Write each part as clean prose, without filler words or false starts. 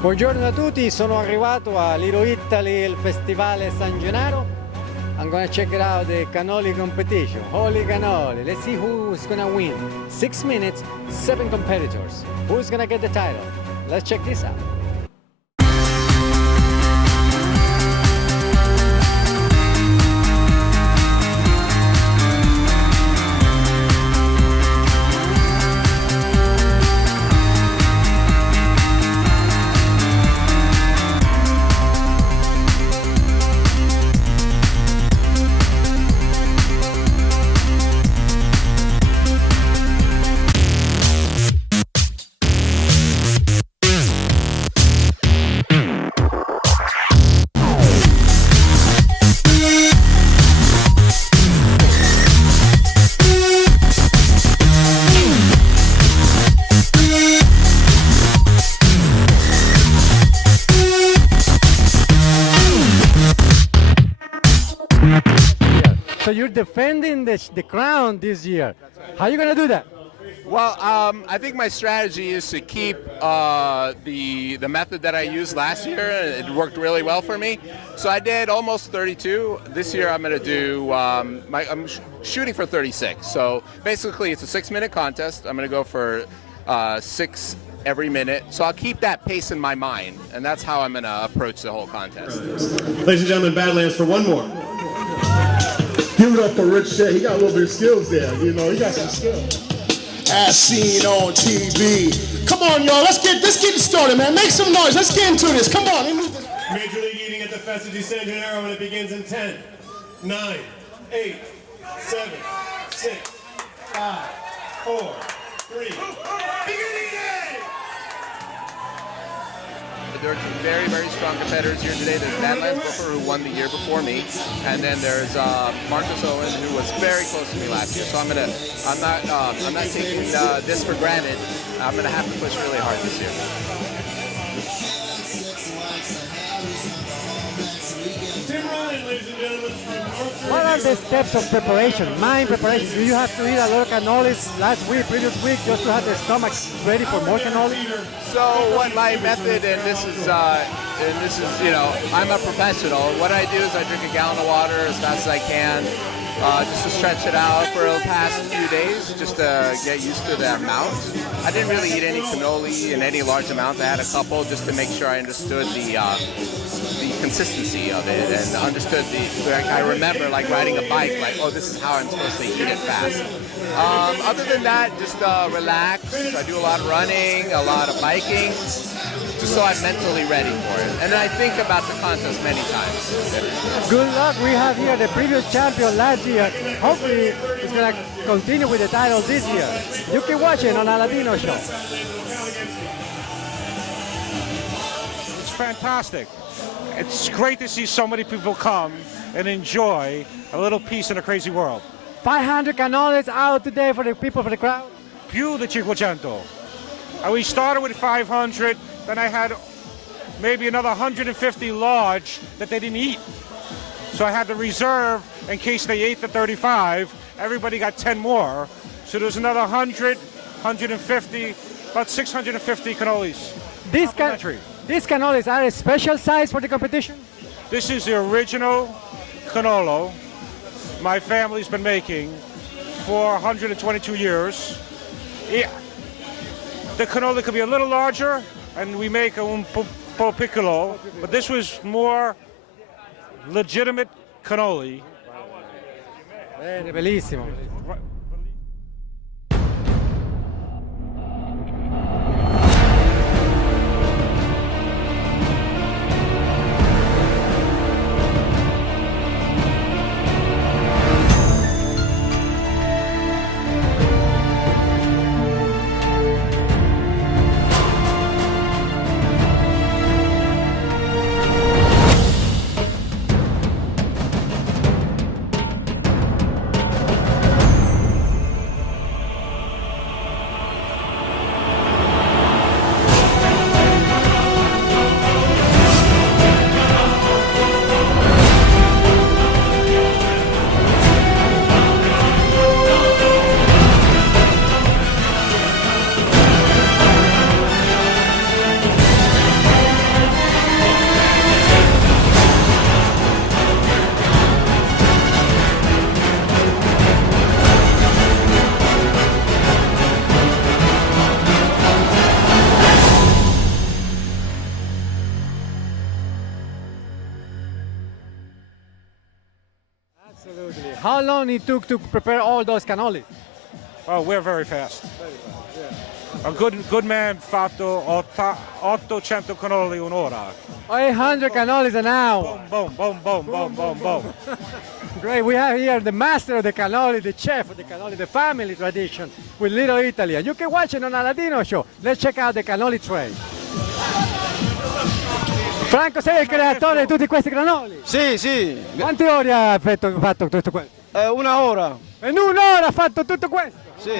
Buongiorno a tutti, sono arrivato a Little Italy, il festival San Gennaro. I'm gonna check it out the cannoli competition. Holy cannoli, let's see who's gonna win. 6 minutes, 7 competitors. Who's gonna get the title? Let's check this out. So you're defending the crown this year. How are you gonna do that? Well, I think my strategy is to keep the method that I used last year. It worked really well for me. So I did almost 32. This year I'm going to do, I'm shooting for 36. So basically it's a 6-minute contest. I'm going to go for 6 every minute. So I'll keep that pace in my mind. And that's how I'm going to approach the whole contest. Ladies and gentlemen, Badlands for one more. Give it up for Rich Shea. He got a little bit of skills there. You know, he got some skills. As seen on TV. Come on, y'all. Let's get it started, man. Make some noise. Let's get into this. Come on. Major League Eating at the Festa di San Gennaro, and it begins in 10, 9, 8, 7, 6, 5, 4, 3. Begin eating! There are two very, very strong competitors here today. There's Badlands Booker, who won the year before me, and then there's Marcus Owen, who was very close to me last year. So I'm not taking this for granted. I'm gonna have to push really hard this year. Tim Ryan, ladies and gentlemen, from North What are the steps of preparation, mind preparation? Do you have to eat a lot of cannolis previous week, just to have the stomach ready for more cannoli? So what my method, and this is, you know, I'm a professional. What I do is I drink a gallon of water as fast as I can, just to stretch it out for the past few days, just to get used to the amount. I didn't really eat any cannoli in any large amounts. I had a couple just to make sure I understood the consistency of it and understood I remember like riding a bike, like, oh, this is how I'm supposed to eat it fast. Other than that, just relax. I do a lot of running, a lot of biking, just so I'm mentally ready for it. And I think about the contest many times. Good luck. We have here the previous champion last year. Hopefully he's going to continue with the title this year. You can watch it on Aladino show. It's fantastic. It's great to see so many people come and enjoy a little peace in a crazy world. 500 cannolis out today for the people, for the crowd. Più di 500. We started with 500, then I had maybe another 150 large that they didn't eat. So I had to reserve in case they ate the 35. Everybody got 10 more. So there's another 100, 150, about 650 cannolis. These cannolis are a special size for the competition? This is the original cannolo my family's been making for 122 years. Yeah. The cannoli could be a little larger, and we make un po' piccolo, but this was more legitimate cannoli. Bene, bellissimo. How long it took to prepare all those cannoli? Oh, we're very fast. A good man fatto 800 cannoli un'ora. 800 cannolis an hour. Boom, boom, boom, boom, boom, boom. Great, we have here the master of the cannoli, the chef of the cannoli, the family tradition with Little Italy. And you can watch it on Aladino show. Let's check out the cannoli tray. Franco, sei il creatore di tutti questi cannoli? Sì. Quante ore hai fatto tutto questo? Una ora. In un'ora ha fatto tutto questo? Sì.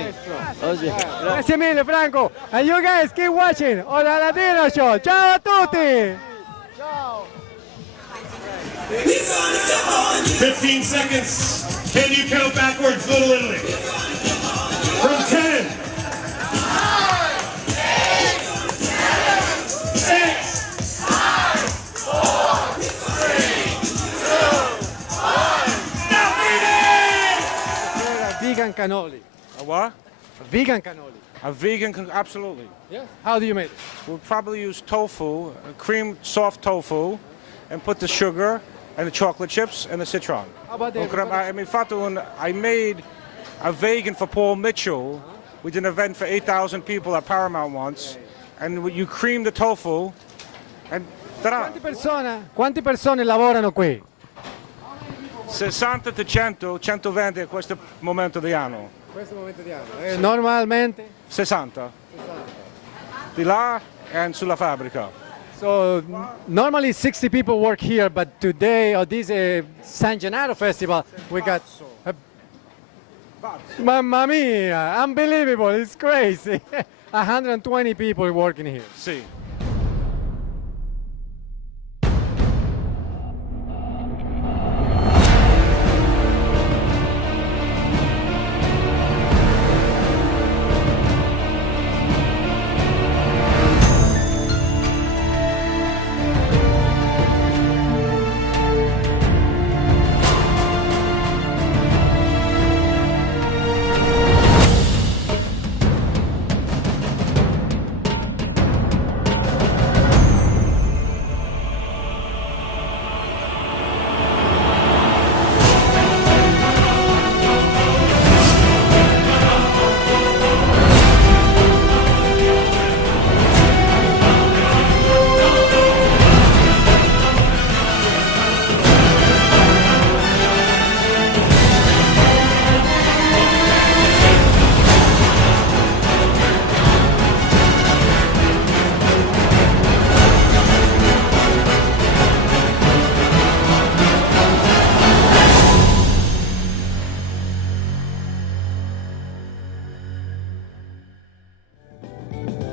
Oggi. Grazie mille Franco. And you guys keep watching on Aladino show. Ciao a tutti! 15 seconds. Can you count backwards, Little Italy? From 10. 6. Vegan cannoli. A what? Vegan cannoli. A vegan, absolutely. Yeah. How do you make it? We'll probably use tofu, cream soft tofu, and put the sugar and the chocolate chips and the citron. How about the I made a vegan for Paul Mitchell. We did an event for 8,000 people at Paramount once, and you cream the tofu, and ta-da! Quante persone lavorano qui? 60 to 100, 120 a questo momento di anno. Questo momento di anno. Normalmente? 60. Di là e sulla fabbrica. So normally 60 people work here, but today or this San Gennaro festival we got. Mamma mia! Unbelievable! It's crazy. 120 people working here. Sì.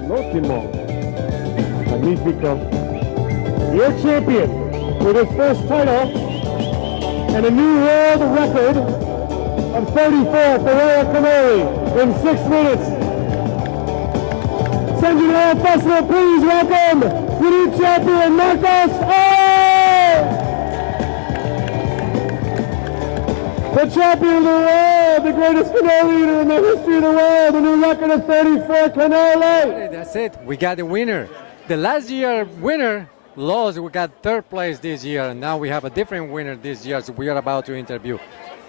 L'ultimo, magnifico, your champion with his first title and a new world record of 34 Ferrara Cannoli in 6 minutes. San Gennaro Festival, please welcome the new champion, Marcos the champion of the world, the greatest cannoli eater in the history of the world, a new record of 34 cannoli. That's it. We got the winner. The last year winner lost. We got third place this year, and now we have a different winner this year. So we are about to interview.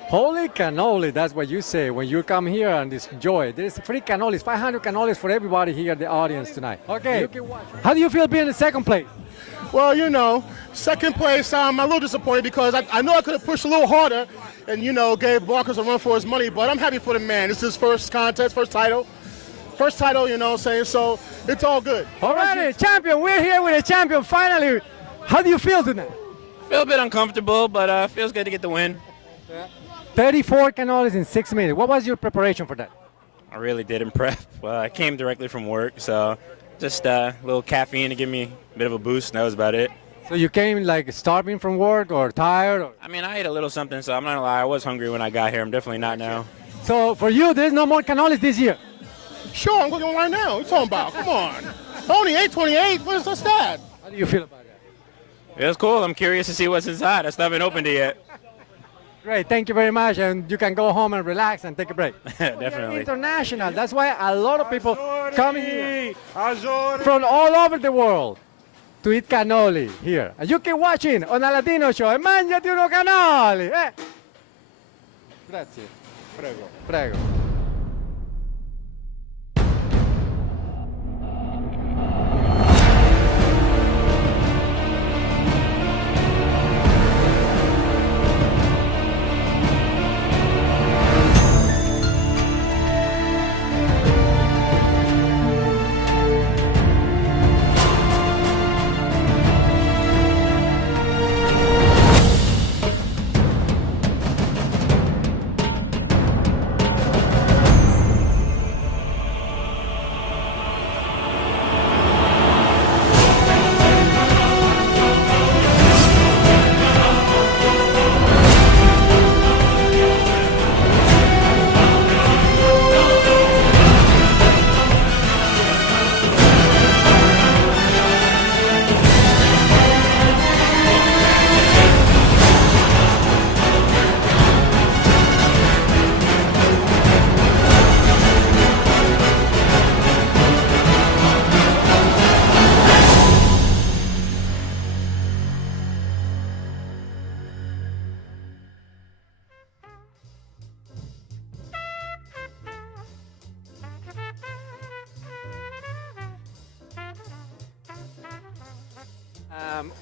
Holy cannoli! That's what you say when you come here and enjoy. There's free cannolis, 500 cannolis for everybody here, the audience tonight. Okay. How do you feel being in second place? Well, you know, second place, I'm a little disappointed because I know I could have pushed a little harder and, you know, gave Marcus a run for his money, but I'm happy for the man. It's his first contest, first title, you know what I'm saying? So it's all good. All right, champion. We're here with a champion finally. How do you feel tonight? Feel a bit uncomfortable, but feels good to get the win. 34 cannolis in 6 minutes. What was your preparation for that? I really didn't prep. Well, I came directly from work, so just a little caffeine to give me a bit of a boost, and that was about it. So you came like starving from work or tired? Or? I mean, I ate a little something, so I'm not gonna lie, I was hungry when I got here. I'm definitely not now. So for you, there's no more cannolis this year? Sure, I'm going right now. What you talking about? Come on. Only 828. What's that? How do you feel about that? It was cool. I'm curious to see what's inside. I still haven't opened it yet. Great, thank you very much, and you can go home and relax and take a break. Definitely. International, that's why a lot of people come here from all over the world to eat cannoli here. And you keep watching on Aladino show, e mangiati uno cannoli! Grazie. Prego. Prego.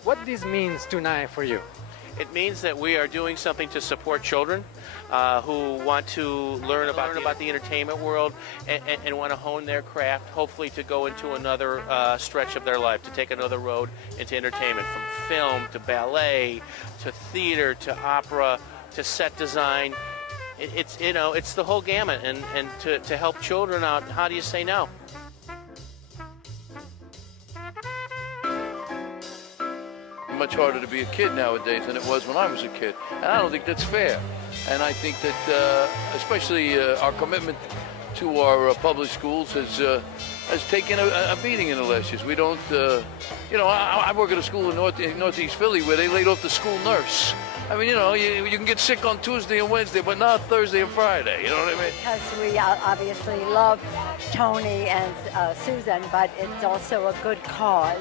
What this means tonight for you? It means that we are doing something to support children who want to learn about the entertainment world and want to hone their craft, hopefully to go into another stretch of their life, to take another road into entertainment, from film to ballet to theater to opera to set design. It's it's the whole gamut, and to help children out. How do you say no? Much harder to be a kid nowadays than it was when I was a kid, and I don't think that's fair. And I think that especially our commitment to our public schools has taken a beating in the last years. We don't, I work at a school in Northeast Philly where they laid off the school nurse. I mean, you can get sick on Tuesday and Wednesday, but not Thursday and Friday. You know what I mean? Because we obviously love Tony and Susan, but it's also a good cause.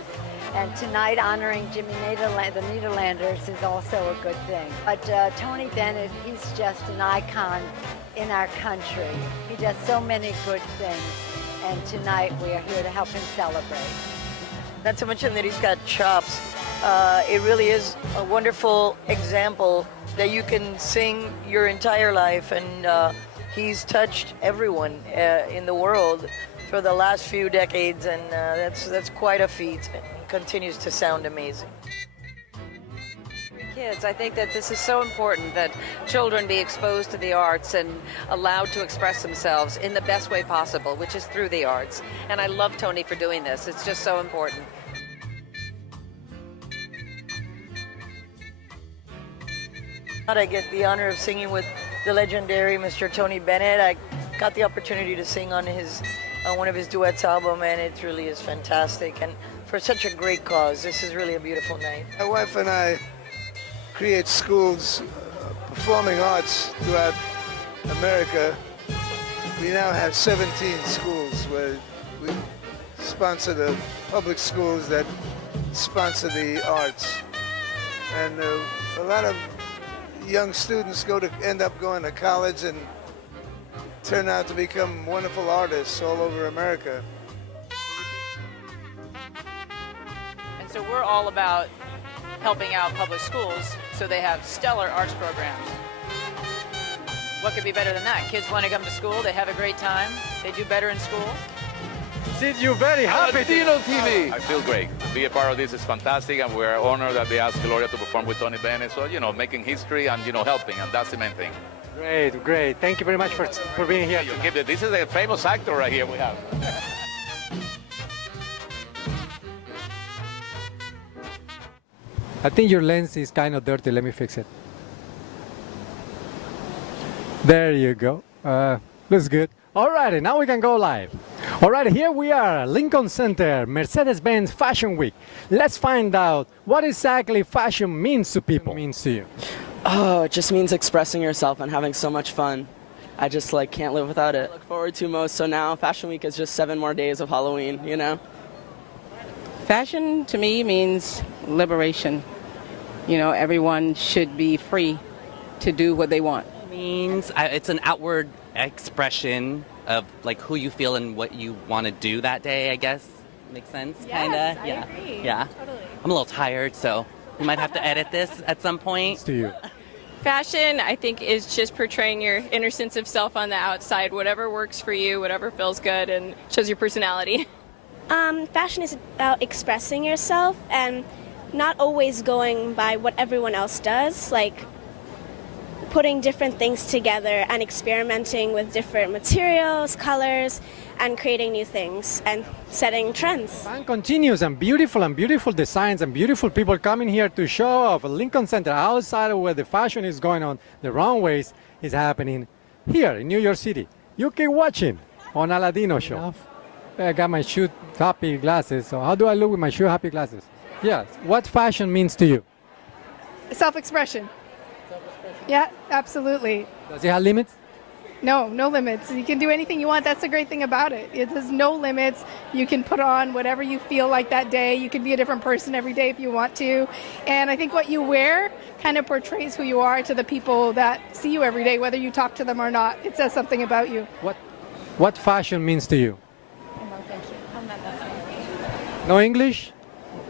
And tonight, honoring the Nederlanders is also a good thing. But Tony Bennett, he's just an icon in our country. He does so many good things. And tonight, we are here to help him celebrate. Not to mention that he's got chops. It really is a wonderful example that you can sing your entire life. And he's touched everyone in the world for the last few decades. And that's quite a feat. Continues to sound amazing. Kids, I think that this is so important that children be exposed to the arts and allowed to express themselves in the best way possible, which is through the arts. And I love Tony for doing this. It's just so important. I get the honor of singing with the legendary Mr. Tony Bennett. I got the opportunity to sing on one of his duets album, and it really is fantastic. And for such a great cause, this is really a beautiful night. My wife and I create schools, performing arts throughout America. We now have 17 schools where we sponsor the public schools that sponsor the arts. And a lot of young students end up going to college and turn out to become wonderful artists all over America. And so we're all about helping out public schools so they have stellar arts programs. What could be better than that? Kids want to come to school, they have a great time, they do better in school. Sid, you're very happy. Aladino TV. I feel great. To be a part of this is fantastic, and we're honored that they asked Gloria to perform with Tony Bennett. So, making history and, helping, and that's the main thing. Great, great. Thank you very much for being here. This is a famous actor right here we have. I think your lens is kind of dirty. Let me fix it. There you go. Looks good. Alrighty, now we can go live. Alright, here we are, Lincoln Center, Mercedes-Benz Fashion Week. Let's find out what exactly fashion means to people. Means to you. Oh, it just means expressing yourself and having so much fun. I just can't live without it. I look forward to most. So now Fashion Week is just 7 more days of Halloween, Fashion to me means liberation. Everyone should be free to do what they want. means it's an outward expression of like who you feel and what you want to do that day, I guess. Makes sense? Yes, Kinda? I Yeah. agree. Yeah. Totally. I'm a little tired, so we might have to edit this at some point. To you. Fashion, I think, is just portraying your inner sense of self on the outside, whatever works for you, whatever feels good, and shows your personality. Fashion is about expressing yourself and not always going by what everyone else does, like putting different things together and experimenting with different materials, colors, and creating new things and setting trends. Fun continues, and beautiful designs and beautiful people coming here to show off. Lincoln Center, outside of where the fashion is going on, the runways is happening here in New York City. You keep watching on Aladino Show. I got my shoe happy glasses, so how do I look with my shoe happy glasses? Yes. What fashion means to you? Self-expression. Yeah, absolutely. Does it have limits? No, no limits. You can do anything you want. That's the great thing about it. It has no limits. You can put on whatever you feel like that day. You can be a different person every day if you want to. And I think what you wear kind of portrays who you are to the people that see you every day, whether you talk to them or not. It says something about you. What fashion means to you? No English?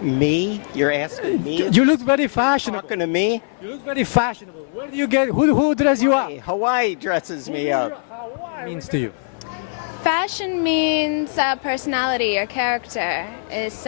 Me? You're asking me? You look very fashionable. Talking to me? You look very fashionable. Where do you get, who dress you up? Hawaii dresses me up. Means to you? Fashion means personality or character. It's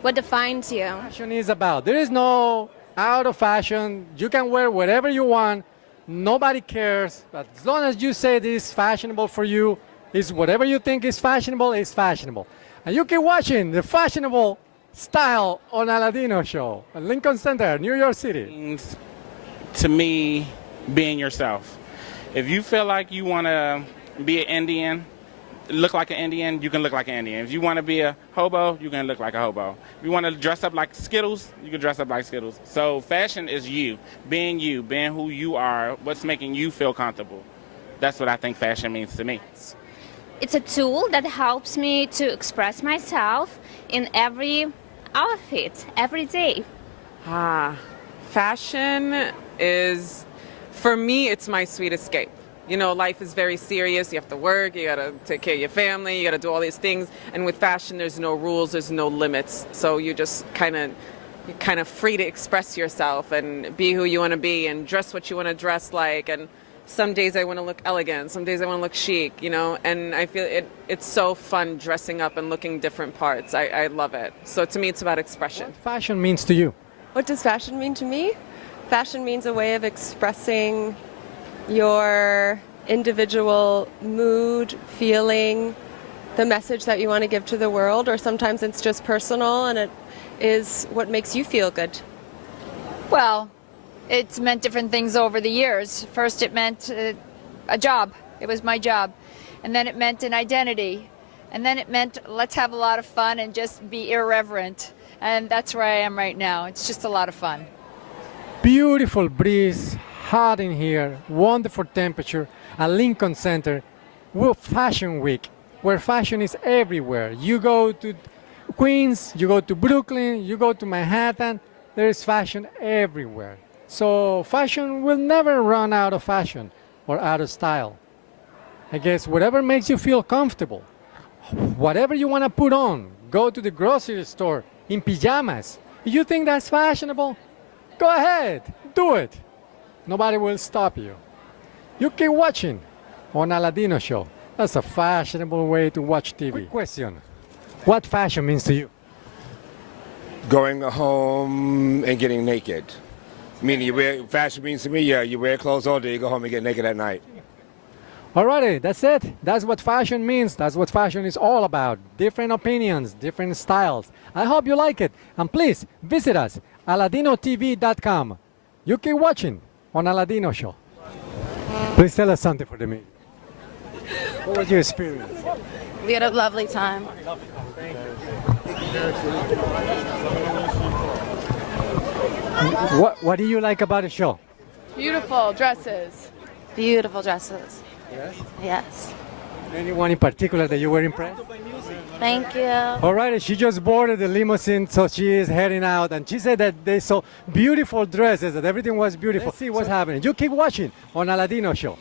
what defines you. Fashion is about. There is no out of fashion. You can wear whatever you want. Nobody cares. But as long as you say this is fashionable for you, is whatever you think is fashionable is fashionable. And you keep watching the fashionable style on Aladino Show at Lincoln Center, New York City. To me, being yourself. If you feel like you want to be an Indian, look like an Indian, you can look like an Indian. If you want to be a hobo, you can look like a hobo. If you want to dress up like Skittles, you can dress up like Skittles. So fashion is you, being who you are, what's making you feel comfortable. That's what I think fashion means to me. It's a tool that helps me to express myself in every outfit, every day. Fashion is, for me, it's my sweet escape. You know, life is very serious. You have to work, you gotta take care of your family, you gotta do all these things. And with fashion, there's no rules, there's no limits. So you're just you're kind of free to express yourself and be who you want to be and dress what you want to dress like. And some days I want to look elegant, some days I want to look chic, you know, and I feel it's so fun dressing up and looking different parts. I love it. So to me, it's about expression. What fashion means to you? What does fashion mean to me? Fashion means a way of expressing your individual mood, feeling, the message that you want to give to the world, or sometimes it's just personal and it is what makes you feel good. Well, it's meant different things over the years. First it meant a job. It was my job. And then it meant an identity. And then it meant let's have a lot of fun and just be irreverent. And that's where I am right now. It's just a lot of fun. Beautiful breeze, hot in here, wonderful temperature at Lincoln Center. We're Fashion Week, where fashion is everywhere. You go to Queens, you go to Brooklyn, you go to Manhattan, there is fashion everywhere. So fashion will never run out of fashion or out of style. I guess whatever makes you feel comfortable, whatever you want to put on, go to the grocery store in pajamas. If you think that's fashionable, go ahead, do it. Nobody will stop you. You keep watching on Aladino Show. That's a fashionable way to watch TV. Quick question. What fashion means to you? Going home and getting naked. Meaning, fashion means to me, yeah, you wear clothes all day, you go home and get naked at night. Alrighty, that's it. That's what fashion means. That's what fashion is all about. Different opinions, different styles. I hope you like it. And please visit us, aladinotv.com. You keep watching on Aladino Show. Please tell us something for the meeting. What was your experience? We had a lovely time. What do you like about the show? Beautiful dresses. Beautiful dresses. Yes? Yes. Anyone in particular that you were impressed? Thank you. All right, she just boarded the limousine, so she is heading out. And she said that they saw beautiful dresses, that everything was beautiful. Let's see what's happening. You keep watching on Aladino Show.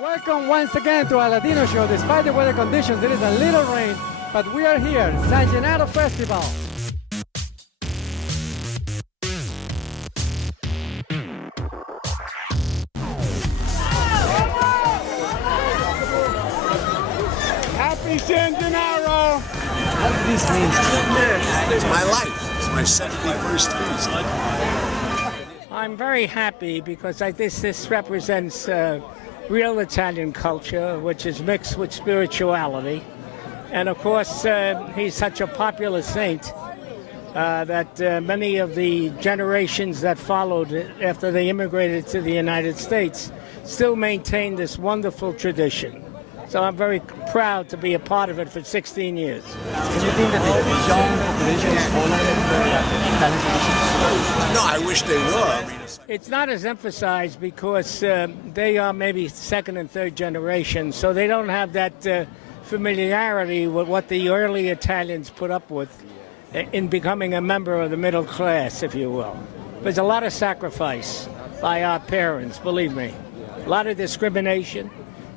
Welcome once again to Aladino Show. Despite the weather conditions, there is a little rain, but we are here, San Gennaro Festival. Happy San Gennaro! What does this mean? It's my life. It's my 71st feast. I'm very happy because this represents real Italian culture, which is mixed with spirituality. And of course, he's such a popular saint that many of the generations that followed after they immigrated to the United States still maintain this wonderful tradition. So I'm very proud to be a part of it for 16 years. Do you think that the young population is following the Italian traditions? No, I wish they were. It's not as emphasized because they are maybe second and third generation, so they don't have that familiarity with what the early Italians put up with in becoming a member of the middle class, if you will. There's a lot of sacrifice by our parents, believe me. A lot of discrimination,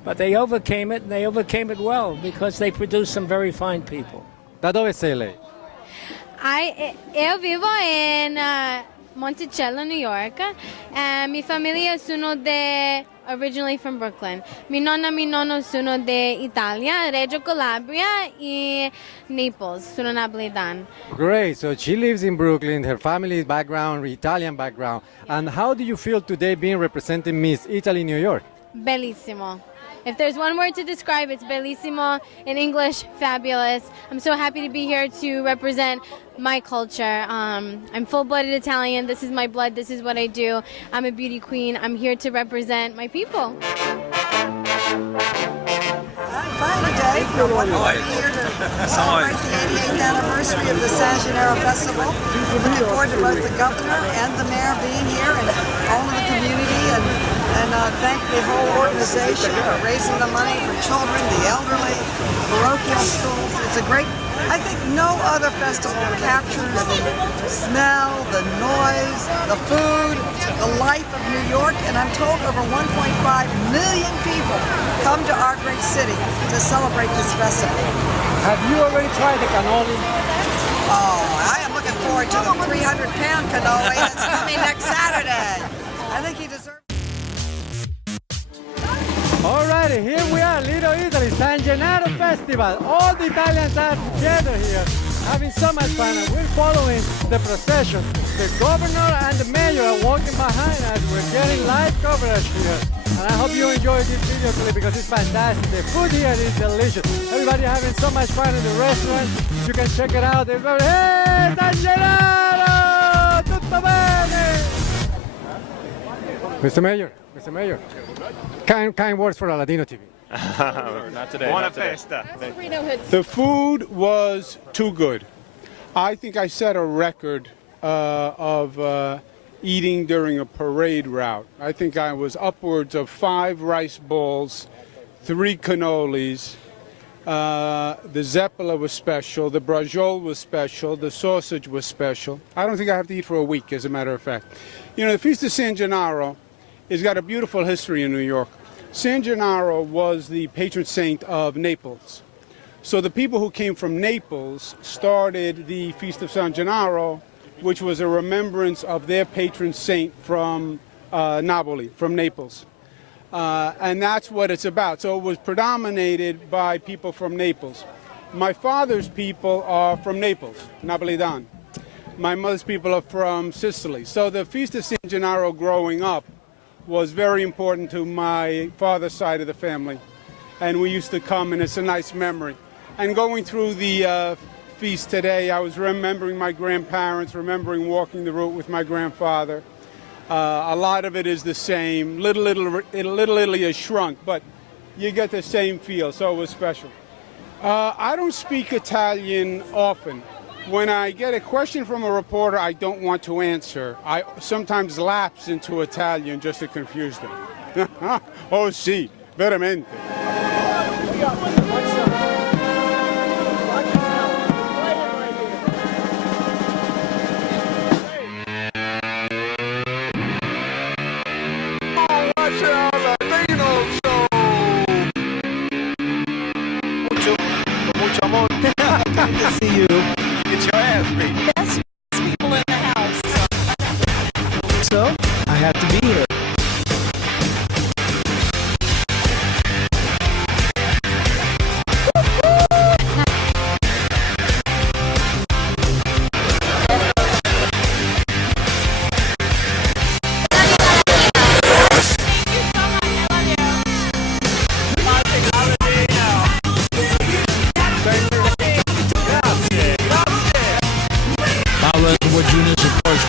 but they overcame it, and they overcame it well because they produced some very fine people. Da dove sei lei? Io vivo in Monticello, New York. Mi famiglia sono originally from Brooklyn. Mi nonna e mi nonno sono d'Italia, Reggio Calabria e Naples. Sono napoletana. Great. So she lives in Brooklyn. Her family background, Italian background. And how do you feel today being representing Miss Italy, New York? Bellissimo. If there's one word to describe, it's bellissimo. In English, fabulous. I'm so happy to be here to represent my culture. I'm full-blooded Italian. This is my blood. This is what I do. I'm a beauty queen. I'm here to represent my people. Finally, Dave, we're here to celebrate the 88th anniversary of the San Gennaro Festival. Looking forward to both the governor and the mayor being here and all of the community, and thank the whole organization for raising the money for children, the elderly, parochial schools. It's a great, I think no other festival captures the smell, the noise, the food, the life of New York, and I'm told over 1.5 million people come to our great city to celebrate this festival. Have you already tried the cannoli? Oh, I am looking forward to the 300-pound cannoli that's coming next Saturday. I think he deserves. Alrighty, here we are, Little Italy, San Gennaro Festival. All the Italians are together here, having so much fun, and we're following the procession. The governor and the mayor are walking behind us. We're getting live coverage here. And I hope you enjoyed this video clip because it's fantastic. The food here is delicious. Everybody having so much fun in the restaurant. You can check it out. Everybody, hey, San Gennaro! Tutto bene! Mr. Mayor. Kind words for Aladino TV. Not today. Buona festa. The food was too good. I think I set a record of eating during a parade route. I think I was upwards of 5 rice balls, 3 cannolis, The zeppola was special. The braciole was special. The sausage was special. I don't think I have to eat for a week, as a matter of fact. You know, the Feast of San Gennaro has got a beautiful history in New York. San Gennaro was the patron saint of Naples. So the people who came from Naples started the Feast of San Gennaro, which was a remembrance of their patron saint from Napoli, from Naples. And that's what it's about. So it was predominated by people from Naples. My father's people are from Naples, Napolitan. My mother's people are from Sicily. So the Feast of San Gennaro growing up was very important to my father's side of the family. And we used to come, and it's a nice memory. And going through the feast today, I was remembering my grandparents, remembering walking the route with my grandfather. A lot of it is the same. Little Italy has shrunk, but you get the same feel, so it was special. I don't speak Italian often. When I get a question from a reporter I don't want to answer, I sometimes lapse into Italian just to confuse them. Oh, sì, veramente. Good to see you. Get your ass beat. Best people in the house. So, I have to be here. What Junior's reports